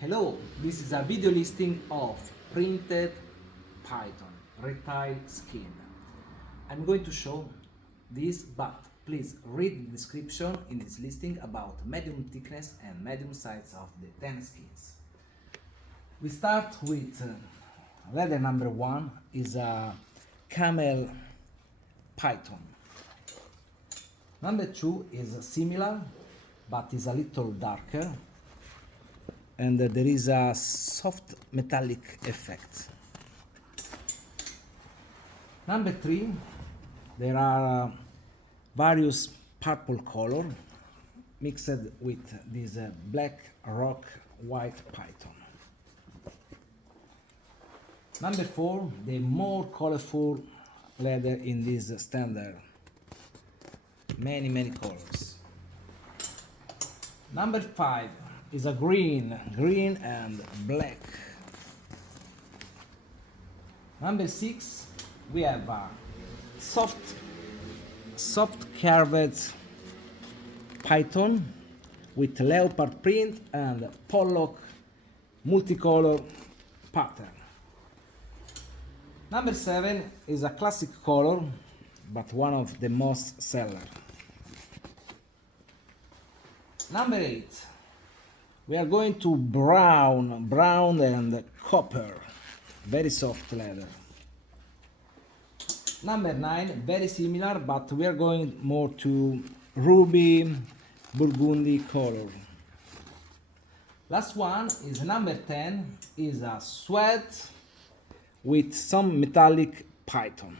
Hello, this is a video listing of printed python reptile skin. I'm going to show this, but please read the description in this listing about medium thickness and medium size of the 10 skins. We start with leather number 1 is a camel python. Number 2 is similar but is a little darker, and there is a soft metallic effect. Number 3, there are various purple color mixed with this black rock white python. Number 4, the more colorful leather in this standard. Many colors. Number 5 is a green and black. Number 6, we have a soft curved python with leopard print and pollock multicolor pattern. Number 7 is a classic color, but one of the most seller. Number 8, we are going to brown and copper, very soft leather. Number 9, very similar, but we are going more to ruby, burgundy color. Last one is number 10, is a sweat with some metallic python.